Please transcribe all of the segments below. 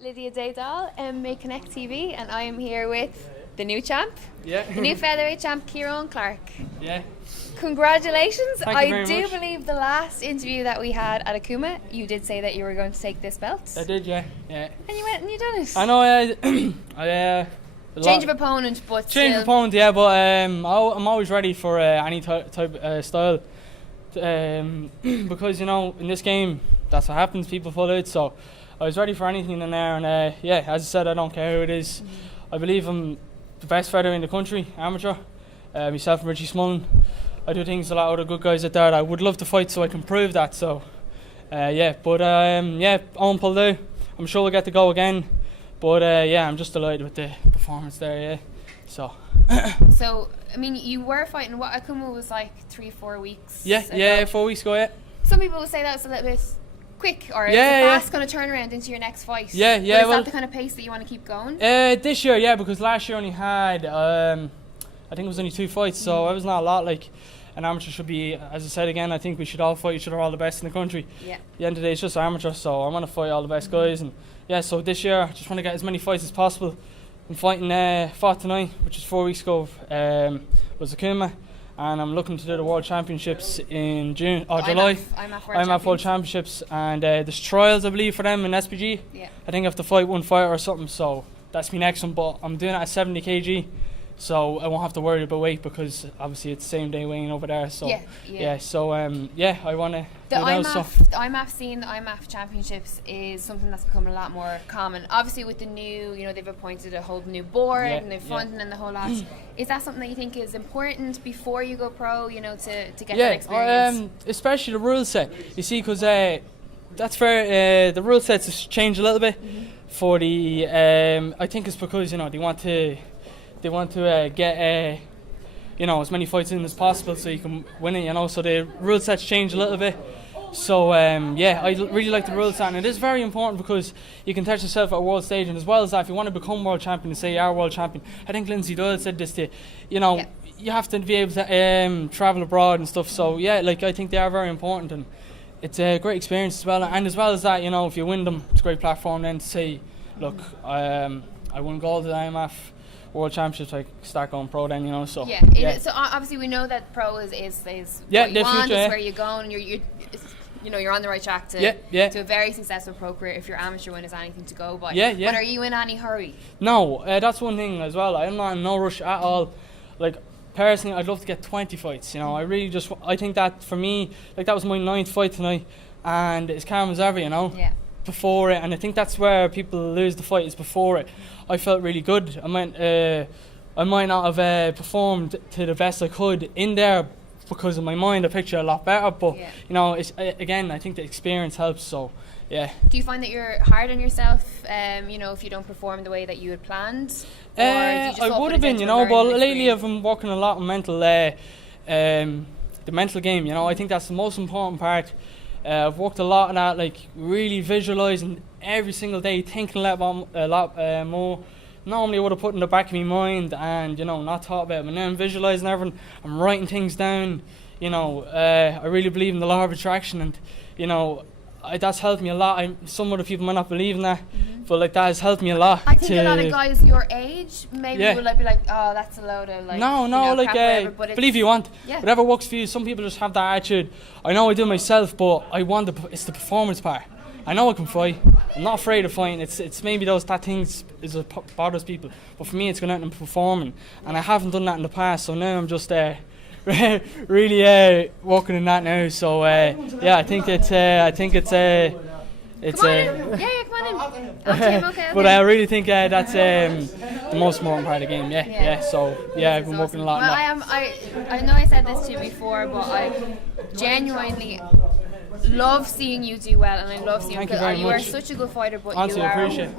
Lydia Daydal, Make Connect TV, and I am here with the new champ, Yeah. the new featherweight champ, Ciaran Clarke. Yeah. Congratulations. Thank you I very do much. believe the last interview that we had at Akuma, you did say that you were going to take this belt. I did, yeah. And you went and you done it. I know, Change of opponent, but Change of still. opponent, yeah, but I'm always ready for any type style. Because, in this game, that's what happens, people fall out, so I was ready for anything in there, and as I said, I don't care who it is. I believe I'm the best featherweight in the country, amateur. Myself and Richie Smullen. I do things a lot of other good guys out there that I would love to fight so I can prove that, so Owen pulled out. I'm sure we'll get to go again, but I'm just delighted with the performance there, yeah. So, I mean, you were fighting, what Akuma was like 3-4 weeks ago. 4 weeks ago, yeah. Some people would say that was a little bit quick, or fast kind of turnaround into your next fight. Yeah. But is that the kind of pace that you want to keep going? This year, yeah, because last year only had, I think it was only 2 fights, so it was not a lot. Like, an amateur should be, as I said again, I think we should all fight each other, all the best in the country. Yeah. At the end of the day, it's just amateur, so I want to fight all the best guys, and so this year, I just want to get as many fights as possible. I'm fighting, fought tonight, which is 4 weeks ago, was Akuma, and I'm looking to do the World Championships in July. I'm at World Championships, and there's trials, I believe, for them in SPG. Yeah. I think I have to fight one fighter or something, so that's my next one, but I'm doing it at 70 kg. So I won't have to worry about weight because obviously it's same day weighing over there. So I want to. The IMAF scene, the IMAF championships is something that's become a lot more common. Obviously with the new, they've appointed a whole new board and the funding and the whole lot. Is that something that you think is important before you go pro? To get that experience? Especially the rule set. You see, because that's fair. The rule sets has changed a little bit for the. I think it's because they want to get as many fights in as possible so you can win it, so the rule sets change a little bit. So I really like the rule set, and it is very important because you can test yourself at a world stage, and as well as that, if you want to become world champion, say you are world champion, I think Lindsay Doyle said this to you have to be able to travel abroad and stuff, so I think they are very important, and it's a great experience as well, and as well as that, if you win them, it's a great platform then to say, look, I won gold at IMF World Championships, I start going pro then, so. So obviously we know that pro is what you the want, future, it's where you're going, and you're on the right track to a very successful pro career if your amateur win is anything to go by. But are you in any hurry? No, that's one thing as well. I'm not in no rush at all. Like, personally, I'd love to get 20 fights, I really just, I think that for me, that was my 9th fight tonight, and it's calm as ever, before it, and I think that's where people lose the fight, is before it. I felt really good. I might not have performed to the best I could in there because of my mind. I picture a lot better, but it's, again, I think the experience helps. So yeah. Do you find that you're hard on yourself? If you don't perform the way that you had planned, or do you just I would have been, but lately I've been working a lot on mental, the mental game. I think that's the most important part. I've worked a lot on that, really visualising every single day, thinking a lot more. Normally I would have put in the back of my mind and, not thought about it, but now I'm visualising everything, I'm writing things down, I really believe in the law of attraction, and, that's helped me a lot. Some other people might not believe in that, but that has helped me a lot. I think a lot of guys your age maybe would be like, oh, that's a load of believe you want. Whatever works for you. Some people just have that attitude. I know I do myself, but it's the performance part. I know I can fight. I'm not afraid of fighting. It's maybe that things bothers people, but for me it's going out and performing, and I haven't done that in the past. So now I'm just really working in that now. So I think it's come on in. Okay. But I really think that's the most important part of the game. So I've been working a lot on that. I know I said this to you before, but I genuinely love seeing you do well, and I love seeing you are such a good fighter, but honestly, I appreciate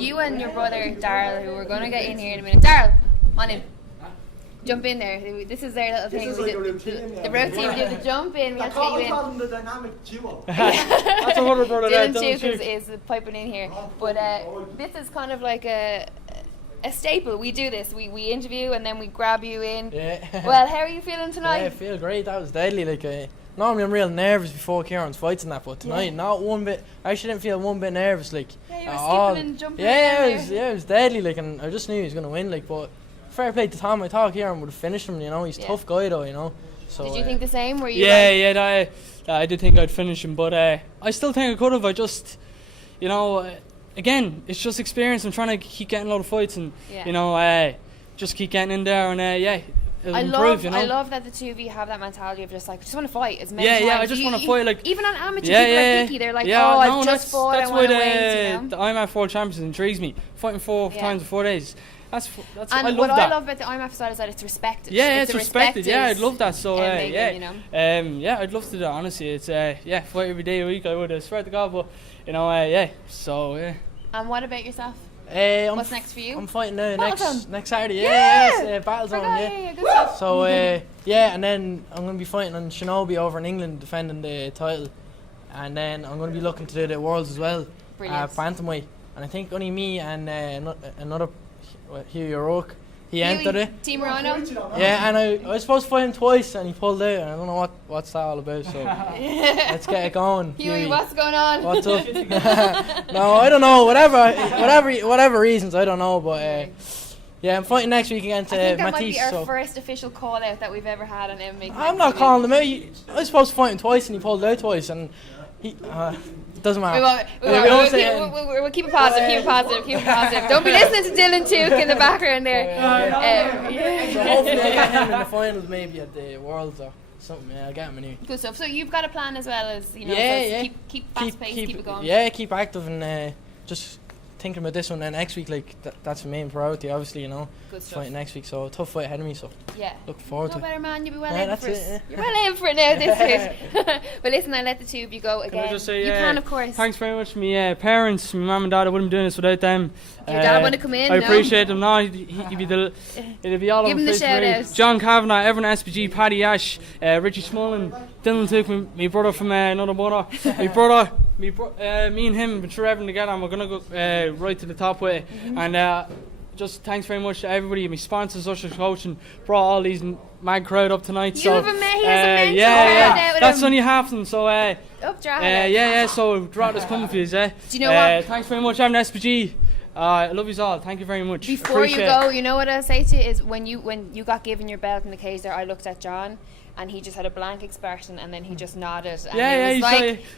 you and your brother Daryl, who we're going to get in here in a minute. Daryl, on in. Jump in there. This is their little thing. The routine. We do the jump in. We have to get you in. I the dynamic duo. That's a hundred brother. Dylan Duke is piping in here, but this is kind of like a staple. We do this. We interview and then we grab you in. Yeah. Well, how are you feeling tonight? Yeah, I feel great. That was deadly. normally I'm real nervous before Ciaran's fights and that, but tonight not one bit. I actually didn't feel one bit nervous. Like, Yeah, you were skipping and jumping. it was deadly. Like, and I just knew he was gonna win. Like, but fair play to Tom. I thought Ciaran would have finished him. You know, he's a tough guy though. You know. So, did you think the same? Were you? I did think I'd finish him, but I still think I could have. I just, you know, again, it's just experience. I'm trying to keep getting a lot of fights, and you know, just keep getting in there, and it'll improve. You know, I love that the two of you have that mentality of just like, I just want to fight as many times. I just want to fight. Like, even on amateur people are picky. They're like, I've just fought. That's I why want to win. the IMF World Championships intrigues me. Fighting 4 times in 4 days. That's and I love what that. I love about the IMF side is that it's respected. It's respected. Yeah, I'd love that. So you know? I'd love to do that. Honestly, it's fight every day a week. I would swear to God, but you know, so yeah. And what about yourself? What's next for you? I'm fighting next Saturday. Battlezone. Good stuff. So and then I'm gonna be fighting on Shinobi over in England, defending the title, and then I'm gonna be looking to do the Worlds as well. Brilliant. Bantamweight, and I think only me and another Hugh O'Rourke. He entered it. Team Rhino. Yeah, and I was supposed to fight him twice, and he pulled out, and I don't know what's that all about. So let's get it going. Hughie, what's going on? What's up? No, I don't know. Whatever reasons, I don't know. But I'm fighting next week against I think that Matisse. might be our first official call out that we've ever had on MMA. I'm not calling him out. I was supposed to fight him twice, and he pulled out twice, and he. It doesn't matter. We'll keep it positive. Keep it positive. Don't be listening to Dylan Took in the background there. So hopefully I get him in the finals, maybe at the Worlds or something. Yeah, I'll get him anyway. Good stuff. So you've got a plan as well as, you know, keep fast paced, keep it going. Yeah, keep active and just thinking about this one. Then next week, like that's the main priority, obviously, you know. Good stuff. Fighting next week, so a tough fight ahead of me. So looking forward to it. No better man, you'll be well aiming for it. Yeah. You're well aiming for it now this week. But listen, I let the two of you go again. Can I just say, you can, of course. Thanks very much to my parents, my mum and dad. I wouldn't be doing this without them. Your dad want to come in? I appreciate them. No, he'd be all Give over him the shout out. John Kavanagh, Everton SPG, Paddy Ash, Richie Smullen, Dylan Took, my brother from another mother. Me and him, we're sure Everton together, and we're gonna go right to the top with it. And just thanks very much to everybody, my sponsors, Usher Coaching, brought all these mad crowd up tonight. He has a mental crowd out with that's him. only half of them. So so draw this coming for you, Do you know what? Thanks very much, I'm SPG. I love you all. Thank you very much. Before you go, you know what I'll say to you is when you got given your belt in the cage there, I looked at John. And he just had a blank expression, and then he just nodded. And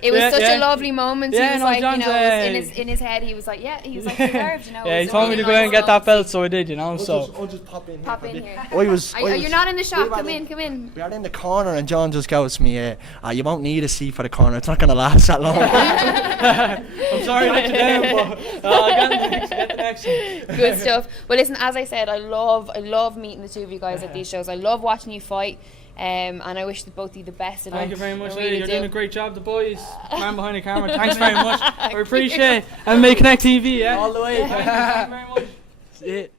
it was such a lovely moment. He was like, John's, you know, in his head, he was like, deserved, you know. Yeah, he told me to go out and get that belt, so I did, you know. I'll just pop in here. You're not in the shop. Come in. We are in the corner, and John just goes to me, you won't need a seat for the corner. It's not going to last that long. I'm sorry to let you down, but get the next one. Good stuff. Well, listen, as I said, I love meeting the two of you guys at these shows. I love watching you fight. And I wish both of you the best. Thank you very much, You're doing a great job, the boys. Man behind the camera. Thanks very much. I appreciate it. And make Connect TV, all the way. Thank you very much. That's it.